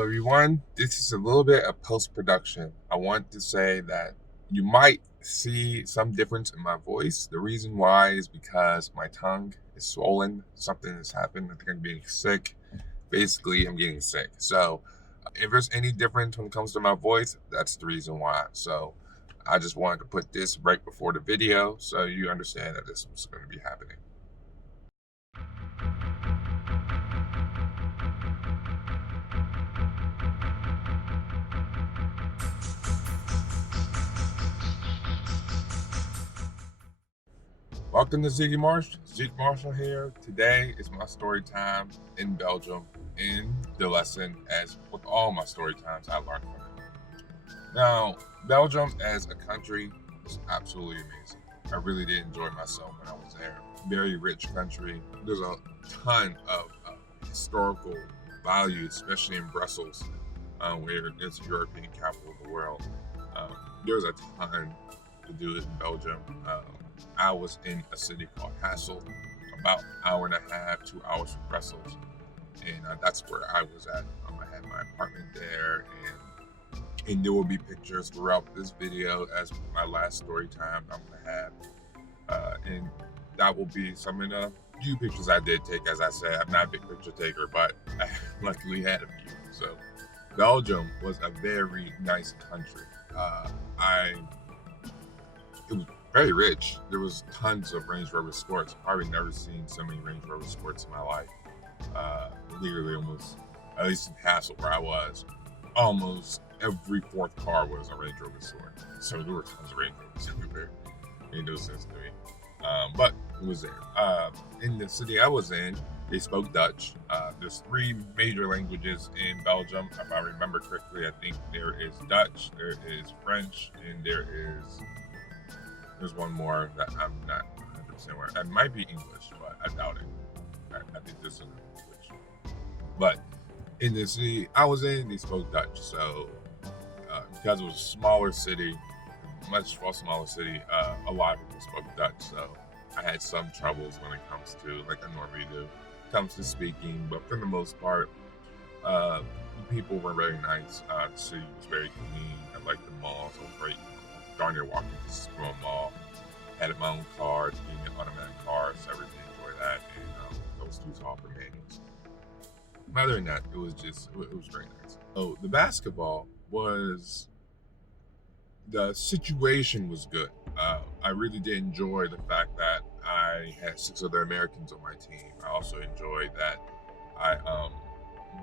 Hello everyone, this is a little bit of post-production. I want to say that you might see some difference in my voice. The reason why is because my tongue is swollen. Something has happened. I think I'm getting sick. Basically, I'm getting sick. So if there's any difference when it comes to my voice, that's the reason why. So I just wanted to put this right before the video so you understand that this was going to be happening. Welcome to ZiggyMarsh. ZiggyMarsh here. Today is my story time in Belgium in the lesson, as with all my story times I learned from it. Now, Belgium as a country is absolutely amazing. I really did enjoy myself when I was there. Very rich country. There's a ton of historical value, especially in Brussels, where it's the European capital of the world. There's a ton to do in Belgium. I was in a city called Hasselt, about an hour and a half, 2 hours from Brussels, and that's where I was at. I had my apartment there, and there will be pictures throughout this video as my last story time I'm gonna have, and that will be some of the few pictures I did take. As I said, I'm not a big picture taker, but I luckily had a few. So Belgium was a very nice country. It was very rich. There was tons of Range Rover Sports. Probably never seen so many Range Rover Sports in my life. Literally almost, at least in Hasselt where I was, almost every fourth car was a Range Rover Sport. So there were tons of Range Rovers everywhere. Made no sense to me. But it was there. In the city I was in, they spoke Dutch. There's 3 major languages in Belgium. If I remember correctly, I think there is Dutch, there is French, and there's one more that I'm not 100% aware. It might be English, but I doubt it. I think this is English. But in the city I was in, they spoke Dutch. So because it was a smaller city, much smaller city, a lot of people spoke Dutch. So I had some troubles when it comes to, like I normally do, comes to speaking. But for the most part, people were very nice. The city was very clean. I liked the malls. It was great. Darn near walking to a mall. Had my own car, being an automatic car, so I really enjoyed that. And those 2 software manuals. Other than that, it was very nice. So the basketball was, the situation was good. I really did enjoy the fact that I had 6 other Americans on my team. I also enjoyed that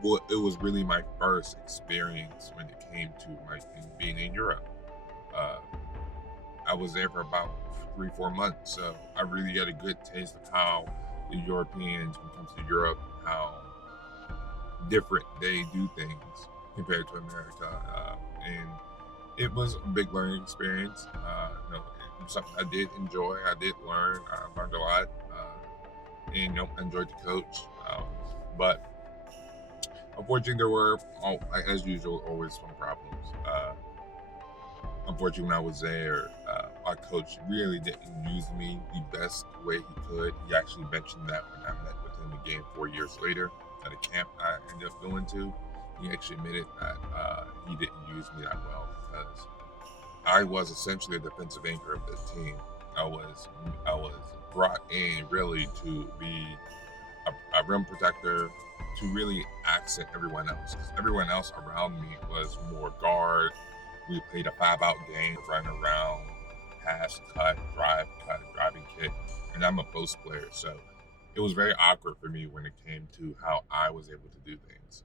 it was really my first experience when it came to being in Europe. I was there for about 3-4 months, so I really got a good taste of how the Europeans, when it comes to Europe, how different they do things compared to America, and it was a big learning experience. It was something I did enjoy. I did learn. I learned a lot, and I enjoyed the coach. But unfortunately, there were, as usual, always some problems. Unfortunately, when I was there, our coach really didn't use me the best way he could. He actually mentioned that when I met with him again 4 years later at a camp I ended up going to. He actually admitted that he didn't use me that well because I was essentially a defensive anchor of this team. I was brought in really to be a rim protector, to really accent everyone else, because everyone else around me was more guard. We played a 5-out game, run around, pass, cut, driving kick, and I'm a post player, so it was very awkward for me when it came to how I was able to do things.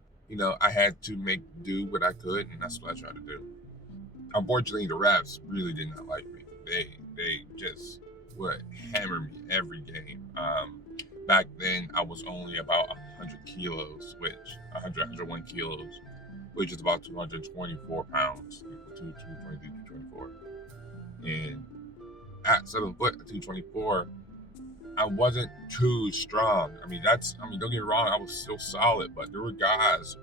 I had to make do what I could, and that's what I tried to do. Unfortunately, the refs really did not like me. They just would hammer me every game. Back then, I was only about 100 kilos, 101 kilos, which is about 224 pounds, 223, 224. And at 7 foot, at 224, I wasn't too strong. Don't get me wrong, I was still solid, but there were guys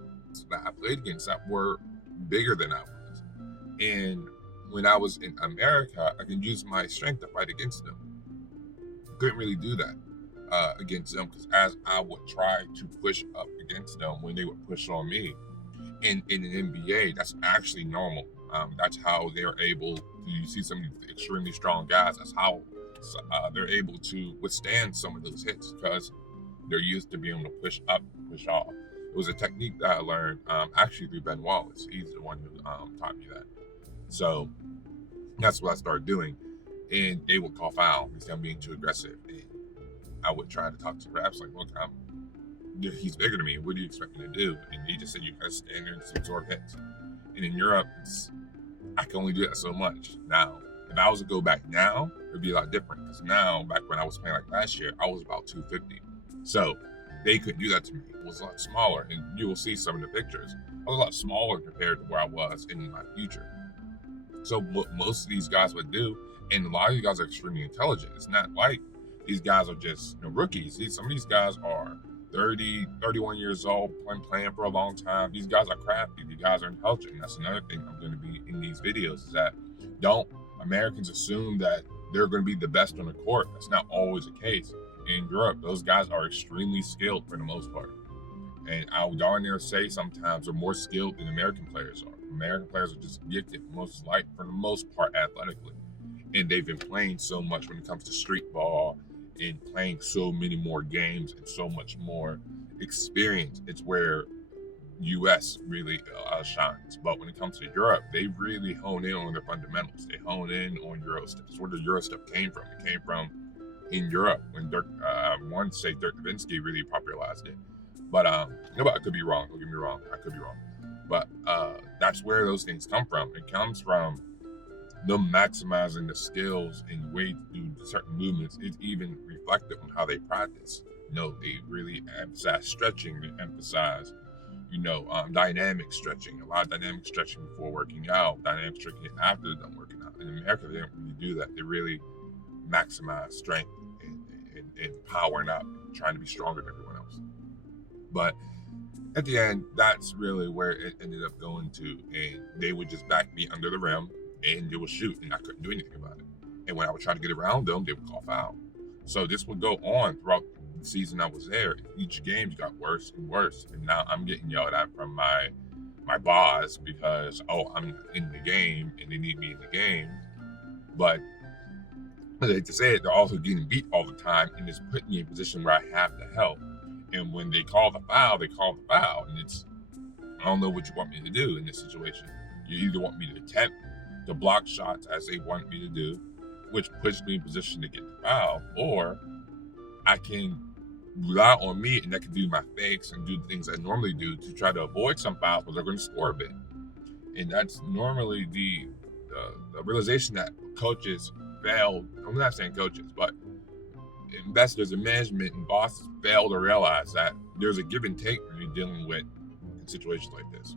that I played against that were bigger than I was. And when I was in America, I could use my strength to fight against them. Couldn't really do that against them, because as I would try to push up against them when they would push on me, in an NBA, that's actually normal. That's how they're able to, you see some extremely strong guys, that's how they're able to withstand some of those hits, because they're used to being able to push up, push off. It was a technique that I learned actually through Ben Wallace. He's the one who taught me that. So that's what I started doing. And they would call foul because I'm being too aggressive. And I would try to talk to refs like, look, he's bigger than me. What do you expect me to do? And he just said, you gotta stand there and absorb hits. And in Europe, I can only do that so much. Now, if I was to go back now, it'd be a lot different. Because now, back when I was playing like last year, I was about 250. So they couldn't do that to me. It was a lot smaller. And you will see some of the pictures. I was a lot smaller compared to where I was in my future. So what most of these guys would do, and a lot of these guys are extremely intelligent. It's not like these guys are just rookies. Some of these guys are 30, 31 years old, playing for a long time. These guys are crafty. These guys are intelligent. And that's another thing I'm going to be in these videos, is that don't Americans assume that they're going to be the best on the court. That's not always the case. In Europe, those guys are extremely skilled for the most part. And I would darn near say sometimes they're more skilled than American players are. American players are just gifted, for the most part, athletically. And they've been playing so much when it comes to street ball and playing so many more games and so much more experience. It's where U.S. really shines. But when it comes to Europe, they really hone in on their fundamentals. They hone in on Euro stuff. That's where the Euro stuff came from. It came from in Europe when I want to say Dirk Nowitzki really popularized it. But I could be wrong. Don't get me wrong. I could be wrong. But that's where those things come from. It comes from them maximizing the skills and way to do certain movements. It's even reflected on how they practice. They really emphasize stretching. They emphasize, dynamic stretching. A lot of dynamic stretching before working out. Dynamic stretching after they're done working out. In America, they don't really do that. They really maximize strength and powering up, trying to be stronger than everyone else. But at the end, that's really where it ended up going to. And they would just back me under the rim and they would shoot, and I couldn't do anything about it. And when I would try to get around them, they would call foul. So this would go on throughout the season I was there. Each game got worse and worse. And now I'm getting yelled at from my boss because, I'm in the game and they need me in the game. But as I hate to say it, they're also getting beat all the time, and it's putting me in a position where I have to help. And when they call the foul, they call the foul. And I don't know what you want me to do in this situation. You either want me to attempt to block shots as they want me to do, which puts me in position to get the foul, or I can rely on me and I can do my fakes and do the things I normally do to try to avoid some fouls, but they're going to score a bit. And that's normally the realization that coaches fail. I'm not saying coaches, but investors and management and bosses fail to realize that there's a give and take when you're dealing with in situations like this.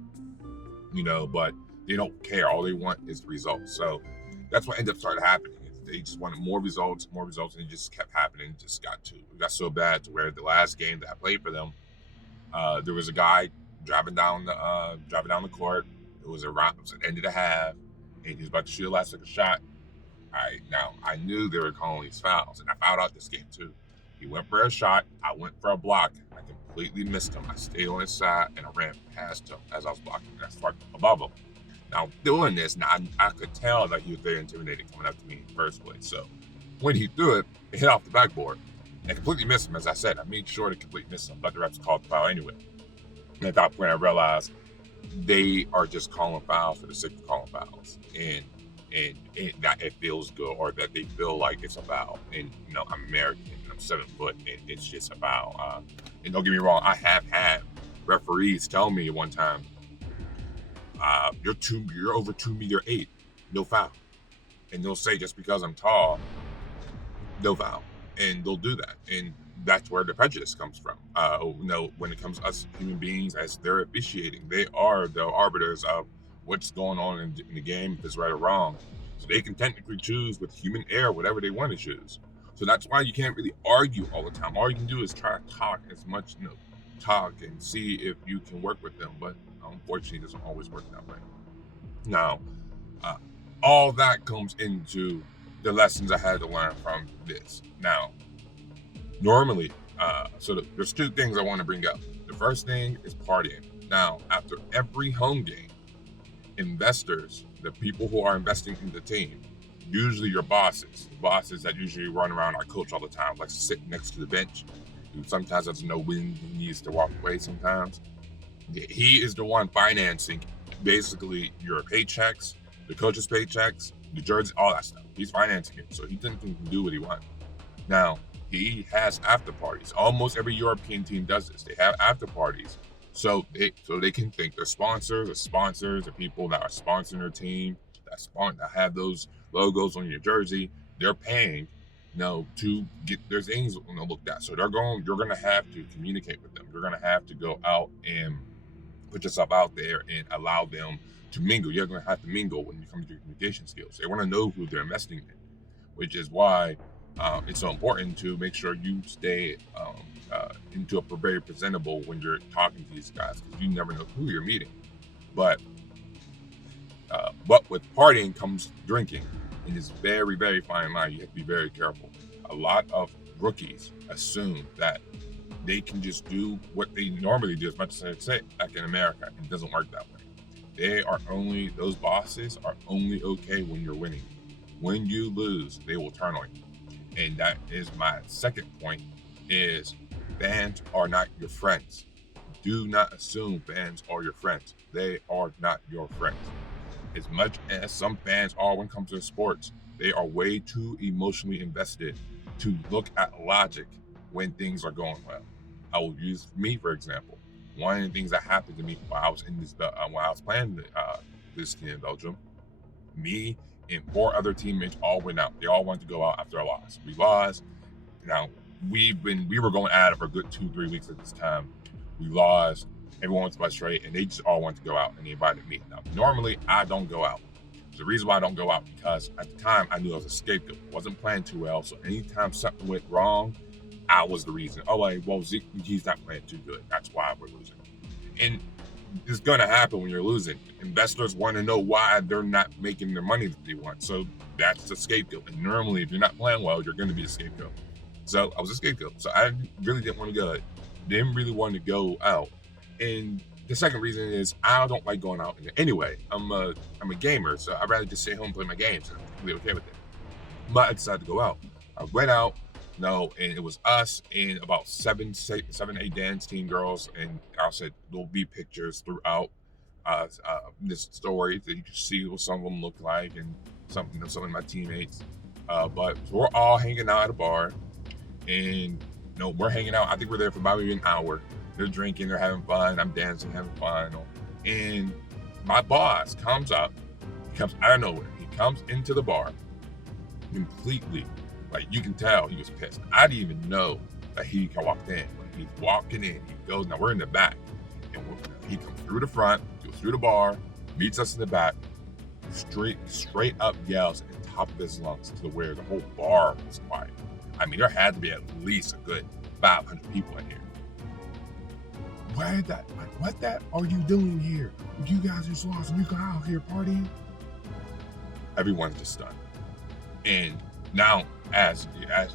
But they don't care. All they want is the results. So that's what ended up started happening. They just wanted more results, and it just kept happening. It got so bad to where the last game that I played for them, there was a guy driving down the court. It was the end of the half, and he was about to shoot a last second shot. I knew they were calling these fouls, and I fouled out this game too. He went for a shot. I went for a block. I completely missed him. I stayed on his side, and I ran past him as I was blocking. And I started above him. Now, doing this, I could tell that he was very intimidating coming up to me in the first place. So when he threw it, it hit off the backboard and completely missed him. As I said, I made sure to completely miss him, but the refs called the foul anyway. And at that point, I realized they are just calling fouls for the sake of calling fouls. And that it feels good, or that they feel like it's a foul. And, I'm American, and I'm 7 foot, and it's just a foul. And don't get me wrong, I have had referees tell me one time, you're over 2'8", no foul. And they'll say just because I'm tall, no foul. And they'll do that. And that's where the prejudice comes from. When it comes to us human beings, as they're officiating, they are the arbiters of what's going on in the game, if it's right or wrong. So they can technically choose with human error whatever they want to choose. So that's why you can't really argue all the time. All you can do is try to talk as much, talk and see if you can work with them. But unfortunately, it doesn't always work that way. Now, all that comes into the lessons I had to learn from this. Now, normally, there's 2 things I want to bring up. The first thing is partying. Now, after every home game, investors, the people who are investing in the team, usually your bosses, the bosses that usually run around our coach all the time, like sit next to the bench, who sometimes doesn't know when he needs to walk away sometimes. He is the one financing basically your paychecks, the coach's paychecks, the jersey, all that stuff. He's financing it, so he can do what he wants. Now, he has after parties. Almost every European team does this. They have after parties, so they can thank their sponsors, the people that are sponsoring their team, that have those logos on your jersey. They're paying, to get their things looked at. So you're gonna have to communicate with them. You're gonna have to go out and put yourself out there and allow them to mingle. You're gonna have to mingle when you come to your communication skills. They want to know who they're investing in, which is why it's so important to make sure you stay into a very presentable when you're talking to these guys, because you never know who you're meeting. But with partying comes drinking, and it's very, very fine line. You have to be very careful. A lot of rookies assume that they can just do what they normally do, as much as I say back in America, and it doesn't work that way. Those bosses are only okay when you're winning. When you lose, they will turn on you. And that is my second point, is fans are not your friends. Do not assume fans are your friends. They are not your friends. As much as some fans are when it comes to sports, they are way too emotionally invested to look at logic when things are going well. I will use me, for example. One of the things that happened to me while I was playing this team in Belgium, me and 4 other teammates all went out. They all wanted to go out after a loss. We lost. Now we were going at it for a good 2-3 weeks at this time. We lost. Everyone was frustrated, and they just all wanted to go out, and they invited me. Now, normally I don't go out. The reason why I don't go out, because at the time I knew I was a scapegoat. I wasn't playing too well, so anytime something went wrong, I was the reason. He's not playing too good. That's why we're losing. And it's going to happen when you're losing. Investors want to know why they're not making the money that they want. So that's the scapegoat. And normally, if you're not playing well, you're going to be a scapegoat. So I was a scapegoat. So I really didn't want to go. Didn't really want to go out. And the second reason is I don't like going out anyway. I'm a gamer, so I'd rather just stay home and play my games. I'm completely okay with it. But I decided to go out. I went out. And it was us and about 7, 8 dance team girls, and I said there'll be pictures throughout this story that you can see what some of them look like, and some of my teammates. But so we're all hanging out at a bar, and we're hanging out. I think we're there for about maybe an hour. They're drinking, they're having fun. I'm dancing, having fun, and my boss comes up. He comes out of nowhere. He comes into the bar completely. Like, you can tell he was pissed. I didn't even know that he walked in. Like, he's walking in. He goes, now we're in the back. And he comes through the front, goes through the bar, meets us in the back, straight up yells at the top of his lungs to where the whole bar was quiet. I mean, there had to be at least a good 500 people in here. What are you doing here? You guys just lost and you got out here partying? Everyone's just stunned. And now, as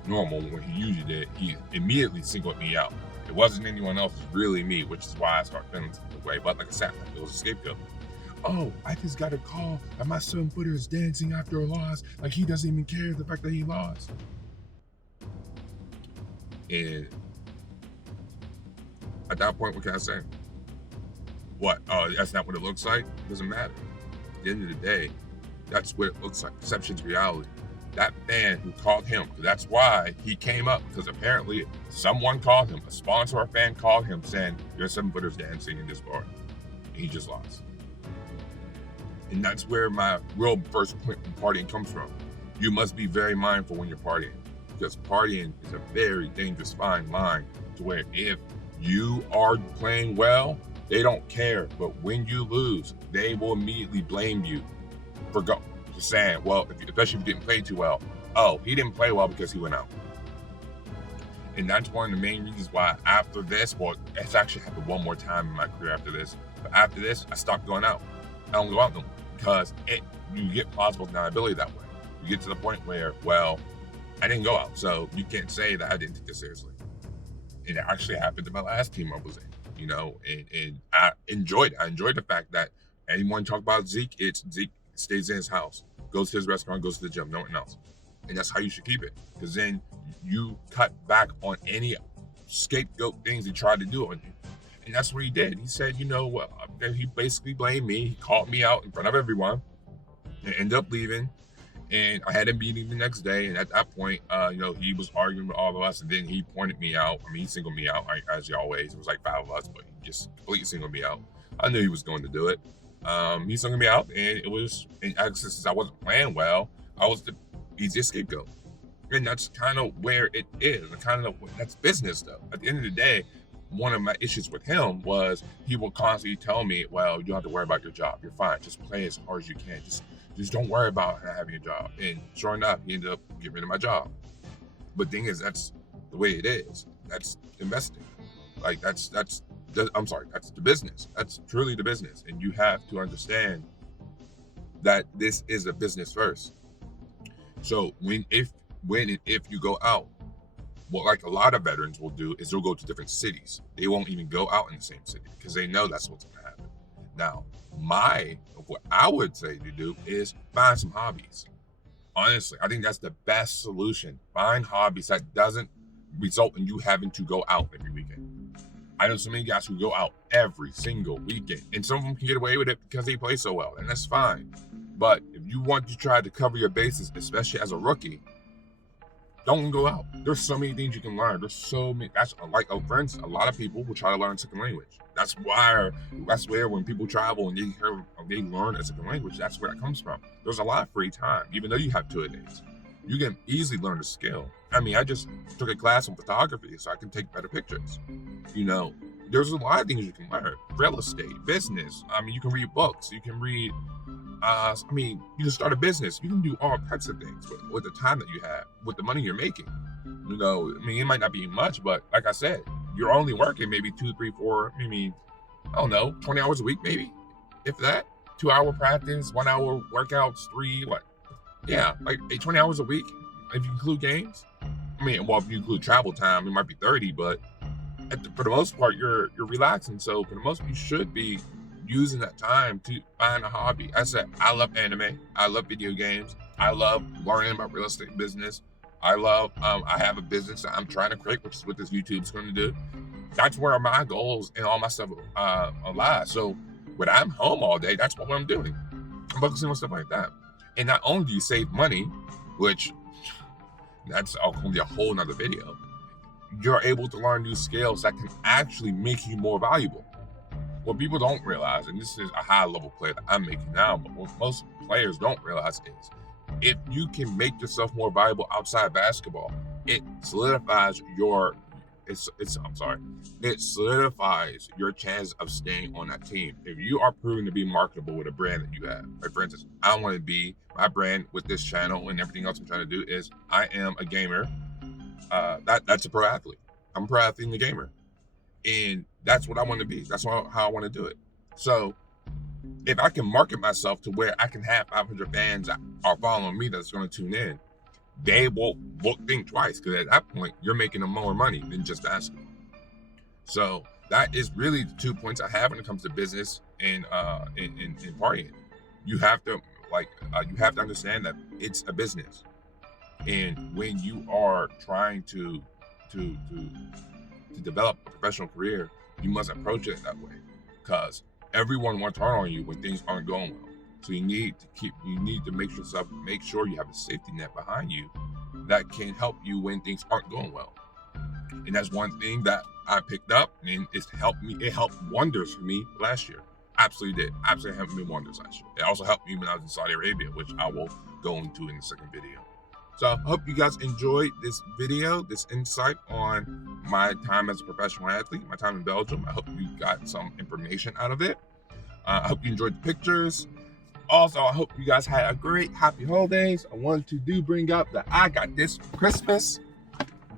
normal, when he usually did, he immediately singled me out. It wasn't anyone else, it was really me, which is why I started feeling the way. But like I said, it was a scapegoat. Oh, I just got a call that my 7-footer is dancing after a loss. Like, he doesn't even care the fact that he lost. And at that point, what can I say? What? Oh, that's not what it looks like? It doesn't matter. At the end of the day, that's what it looks like. Perception's reality. That fan who called him, that's why he came up, because apparently someone called him, a sponsor or fan called him saying, your 7-footers dancing in this bar. And he just lost. And that's where my real first point from partying comes from. You must be very mindful when you're partying, because partying is a very dangerous fine line, to where if you are playing well, they don't care. But when you lose, they will immediately blame you for saying, well, especially if you didn't play too well. Oh, he didn't play well because he went out. And that's one of the main reasons why after this, well, it's actually happened one more time in my career after this. But after this, I stopped going out. I don't go out no more, because you get plausible deniability that way. You get to the point where, well, I didn't go out, so you can't say that I didn't take this seriously. And it actually happened to my last team I was in. and I enjoyed it. I enjoyed the fact that anyone talk about Zeke, it's Zeke stays in his house, goes to his restaurant, goes to the gym, no one else. And that's how you should keep it, because then you cut back on any scapegoat things he tried to do on you. And that's what he did. He said, he basically blamed me. He called me out in front of everyone and ended up leaving. And I had a meeting the next day, and at that point, he was arguing with all of us, and then he pointed me out. I mean, he singled me out, as always. It was like 5 of us, but he just completely singled me out. I knew he was going to do it. He singled me out, and it was, and since I wasn't playing well, I was the easiest scapegoat. And that's kind of where it is. That's business, though. At the end of the day, one of my issues with him was he will constantly tell me, well, you don't have to worry about your job. You're fine. Just play as hard as you can. Just don't worry about not having a job. And sure enough, he ended up getting rid of my job. But the thing is, that's the way it is. That's investing. Like, that's the business. That's truly the business. And you have to understand that this is a business first. So if you go out, what like a lot of veterans will do is they'll go to different cities. They won't even go out in the same city because they know that's what's going to happen. Now, what I would say to do is find some hobbies. Honestly, I think that's the best solution. Find hobbies that doesn't result in you having to go out every weekend. I know so many guys who go out every single weekend, and some of them can get away with it because they play so well, and that's fine. But if you want to try to cover your bases, especially as a rookie, don't go out. There's so many things you can learn. There's so many. That's like, for instance, a lot of people will try to learn a second language. That's where when people travel and they learn a second language, that's where it comes from. There's a lot of free time, even though you have 2 a days. You can easily learn a skill. I mean, I just took a class on photography so I can take better pictures. There's a lot of things you can learn. Real estate, business. I mean, you can read books. You can read. You can start a business. You can do all types of things with the time that you have, with the money you're making. It might not be much, but like I said, you're only working maybe 2, 3, 4, maybe, I don't know, 20 hours a week, maybe, if that. 2-hour practice, 1 hour workouts, 3, like 20 hours a week, if you include games. If you include travel time, it might be 30, but for the most part, you're relaxing. So for the most part, you should be using that time to find a hobby. I said, I love anime. I love video games. I love learning about real estate business. I have a business that I'm trying to create, which is what this YouTube's going to do. That's where my goals and all my stuff lie. So when I'm home all day, that's what I'm doing. I'm focusing on stuff like that. And not only do you save money, which that's going to be a whole nother video, you're able to learn new skills that can actually make you more valuable. What people don't realize, and this is a high level play that I'm making now, but what most players don't realize is if you can make yourself more valuable outside basketball, it solidifies it solidifies your chance of staying on that team. If you are proven to be marketable with a brand that you have, like for instance, I want to be, my brand with this channel and everything else I'm trying to do is I am a gamer. That's a pro athlete. I'm a pro athlete and a gamer. And that's what I want to be. That's how I want to do it. So if I can market myself to where I can have 500 fans that are following me that's going to tune in, they won't think twice, because at that point, you're making them more money than just basketball. So that is really the 2 points I have when it comes to business and partying. You have to understand that it's a business. And when you are trying to develop a professional career, you must approach it that way, because everyone wants to turn on you when things aren't going well. So you need to make sure you have a safety net behind you that can help you when things aren't going well. And that's one thing that I picked up, and it helped wonders for me last year. Absolutely did. Absolutely helped me wonders last year. It also helped me when I was in Saudi Arabia, which I will go into in the second video. So I hope you guys enjoyed this video, this insight on my time as a professional athlete, my time in Belgium. I hope you got some information out of it. I hope you enjoyed the pictures. Also, I hope you guys had a great happy holidays. I wanted to bring up that I got this for Christmas.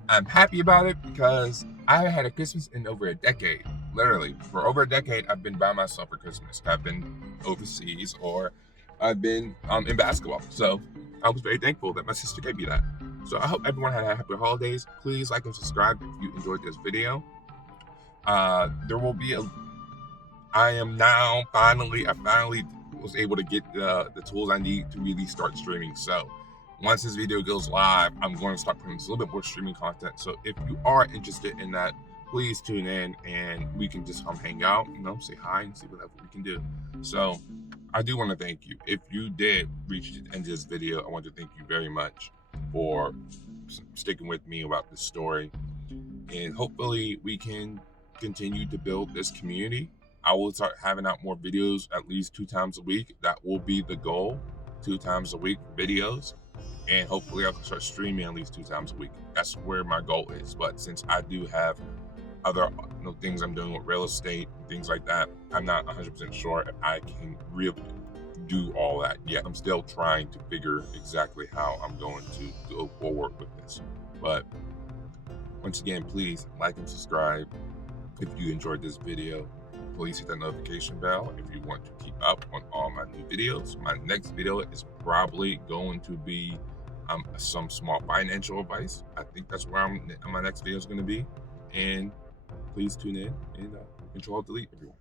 I'm happy about it because I haven't had a Christmas in over a decade. Literally, for over a decade, I've been by myself for Christmas. I've been overseas or I've been in basketball. So I was very thankful that my sister gave me that. So I hope everyone had happy holidays. Please like and subscribe if you enjoyed this video. There will be I finally was able to get the tools I need to really start streaming. So once this video goes live, I'm going to start putting a little bit more streaming content. So if you are interested in that, please tune in and we can just come hang out, say hi and see whatever we can do. So I do want to thank you. If you did reach the end of this video, I want to thank you very much for sticking with me about this story. And hopefully we can continue to build this community. I will start having out more videos at least 2 times a week. That will be the goal, 2 times a week videos. And hopefully I can start streaming at least 2 times a week. That's where my goal is. But since I do have other things I'm doing with real estate, things like that, I'm not 100% sure if I can really do all that yet. I'm still trying to figure exactly how I'm going to go forward with this. But once again, please like and subscribe if you enjoyed this video. Please hit that notification bell if you want to keep up on all my new videos. My next video is probably going to be some small financial advice. I think that's where my next video is going to be. And please tune in and Control Delete, everyone.